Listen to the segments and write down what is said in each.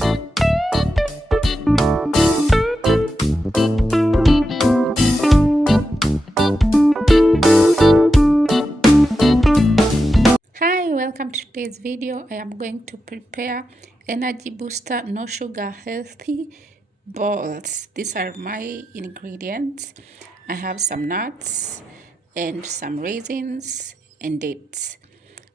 Hi, welcome to today's video. I am going to prepare energy booster no sugar healthy balls. These are my ingredients. I have some nuts and some raisins and dates.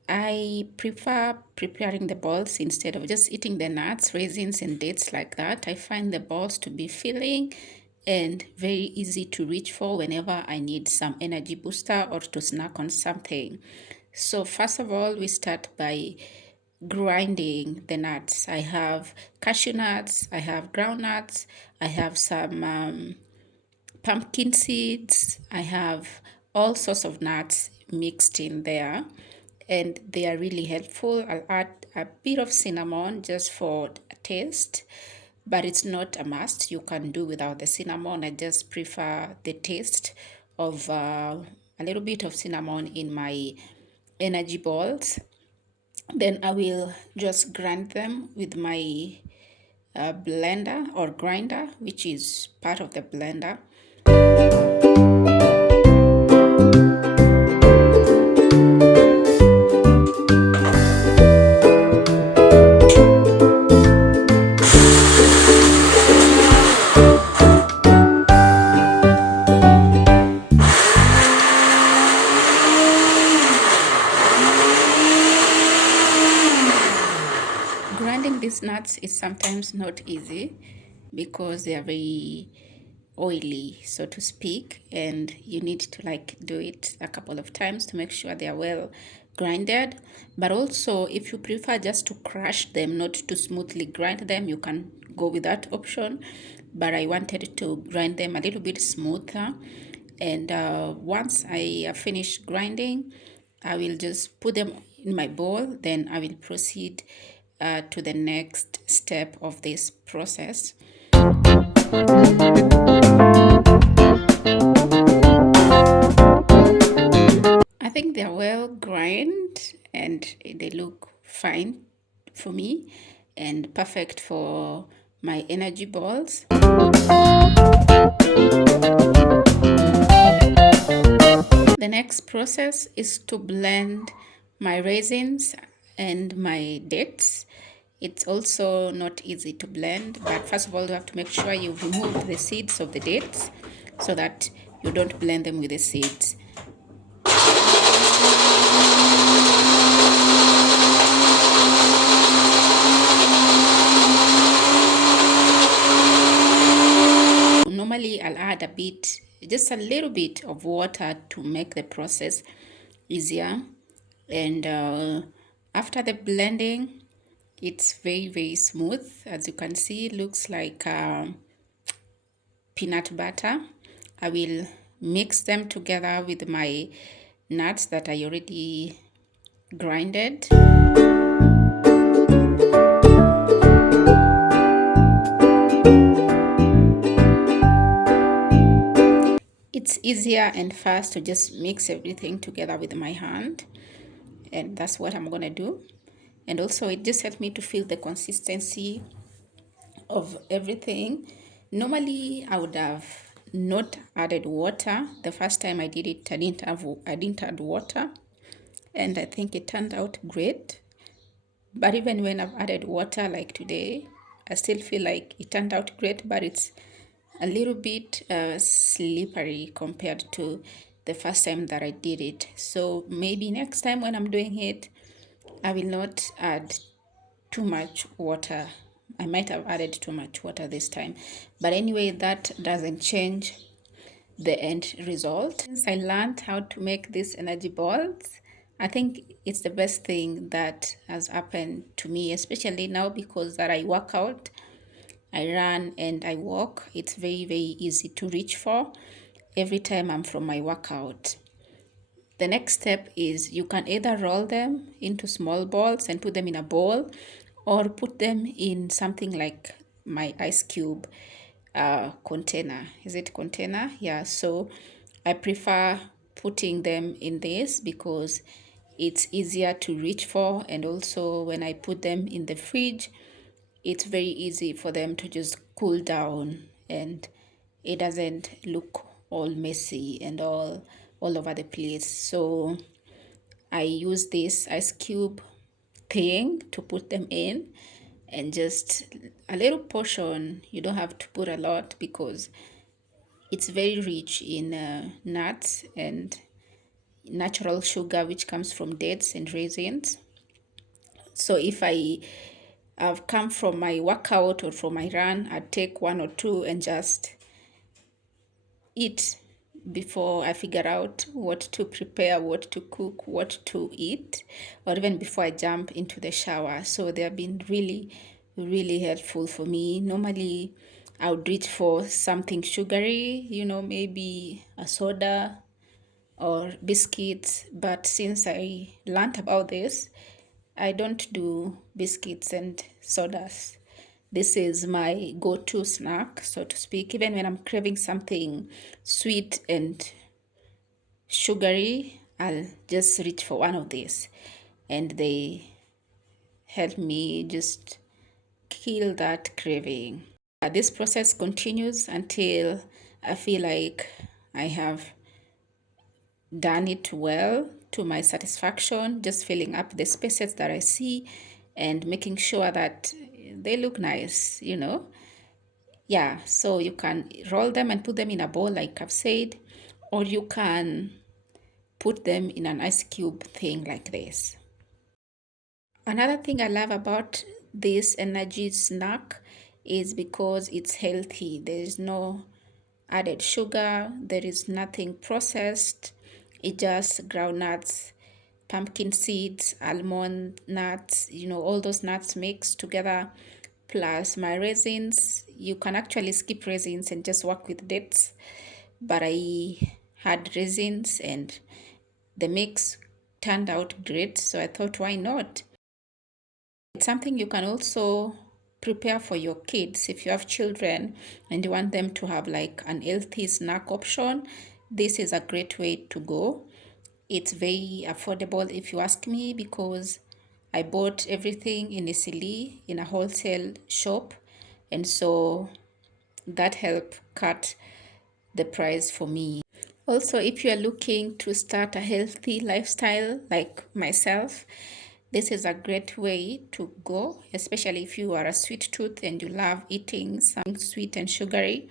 I prefer preparing the balls instead of just eating the nuts, raisins and dates like that. I find the balls to be filling and very easy to reach for whenever I need some energy booster or to snack on something. So first of all, we start by grinding the nuts. I have cashew nuts, I have groundnuts, I have some pumpkin seeds, I have all sorts of nuts mixed in there, and they are really helpful. I'll add a bit of cinnamon just for taste, but it's not a must. You can do without the cinnamon. I just prefer the taste of a little bit of cinnamon in my energy balls. Then I will just grind them with my blender or grinder, which is part of the blender. Grinding these nuts is sometimes not easy because they are very oily, so to speak, and you need to like do it a couple of times to make sure they are well grinded. But also, if you prefer just to crush them, not to smoothly grind them, you can go with that option. But I wanted to grind them a little bit smoother, and once I have finished grinding, I will just put them in my bowl. Then I will proceed to the next step of this process. I think they're well grind and they look fine for me and perfect for my energy balls. The next process is to blend my raisins and my dates. It's also not easy to blend, but first of all, you have to make sure you've removed the seeds of the dates so that you don't blend them with the seeds. Normally, I'll add a bit, just a little bit of water to make the process easier. And after the blending, it's very smooth. As you can see, it looks like peanut butter. I will mix them together with my nuts that I already grinded. It's easier and fast to just mix everything together with my hand, and that's what I'm gonna do. And also it just helped me to feel the consistency of everything. Normally I would have not added water. The first time I did it, I didn't add water, and I think it turned out great. But even when I've added water like today, I still feel like it turned out great, but it's a little bit slippery compared to the first time that I did it. So maybe next time when I'm doing it, I will not add too much water. I might have added too much water this time. But anyway, that doesn't change the end result. Since I learned how to make these energy balls, I think it's the best thing that has happened to me, especially now because that I work out, I run and I walk. It's very easy to reach for every time I'm from my workout. The next step is you can either roll them into small balls and put them in a bowl, or put them in something like my ice cube container. Is it container? Yeah, so I prefer putting them in this because it's easier to reach for, and also when I put them in the fridge, it's very easy for them to just cool down, and it doesn't look all messy and all over the place. So I use this ice cube thing to put them in, and just a little portion. You don't have to put a lot because it's very rich in nuts and natural sugar, which comes from dates and raisins. So if I've come from my workout or from my run, I'd take one or two and just eat before I figure out what to prepare, what to cook, what to eat, or even before I jump into the shower. So they have been really, really helpful for me. Normally, I would reach for something sugary, maybe a soda or biscuits. But since I learned about this, I don't do biscuits and sodas. This is my go-to snack, so to speak. Even when I'm craving something sweet and sugary, I'll just reach for one of these, and they help me just kill that craving. This process continues until I feel like I have done it well to my satisfaction, just filling up the spaces that I see and making sure that they look nice. Yeah, so you can roll them and put them in a bowl, like I've said, or you can put them in an ice cube thing like this. Another thing I love about this energy snack is because it's healthy. There is no added sugar, there is nothing processed. It just groundnuts, pumpkin seeds, almond nuts, all those nuts mixed together, plus my raisins. You can actually skip raisins and just work with dates, but I had raisins and the mix turned out great, so I thought, why not? It's something you can also prepare for your kids if you have children and you want them to have like an healthy snack option. This is a great way to go. It's very affordable if you ask me, because I bought everything initially in a wholesale shop, and so that helped cut the price for me. Also, if you are looking to start a healthy lifestyle like myself, this is a great way to go, especially if you are a sweet tooth and you love eating something sweet and sugary.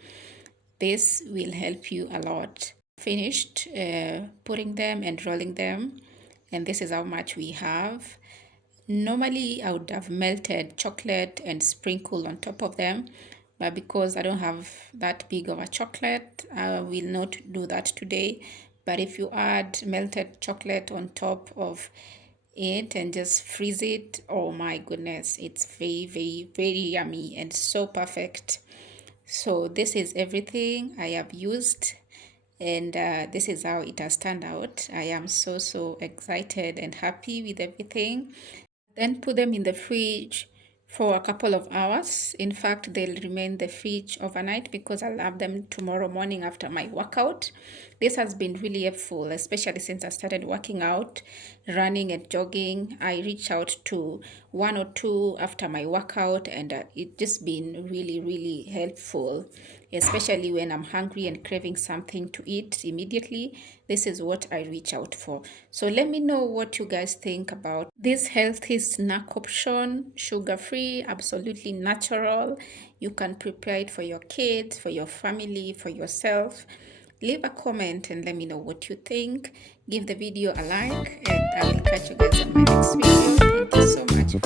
This will help you a lot. Finished putting them and rolling them, and this is how much we have. Normally, I would have melted chocolate and sprinkled on top of them, but because I don't have that big of a chocolate, I will not do that today. But if you add melted chocolate on top of it and just freeze it, oh my goodness, it's very, very, very yummy and so perfect. So this is everything I have used, and this is how it has turned out. I am so excited and happy with everything. Then put them in the fridge for a couple of hours. In fact, they'll remain in the fridge overnight because I'll have them tomorrow morning after my workout. This has been really helpful, especially since I started working out, running and jogging. I reach out to one or two after my workout, and it's just been really, really helpful, especially when I'm hungry and craving something to eat immediately. This is what I reach out for. So let me know what you guys think about this healthy snack option, sugar-free, absolutely natural. You can prepare it for your kids, for your family, for yourself. Leave a comment and let me know what you think. Give the video a like, and I will catch you guys on my next video. Thank you so much for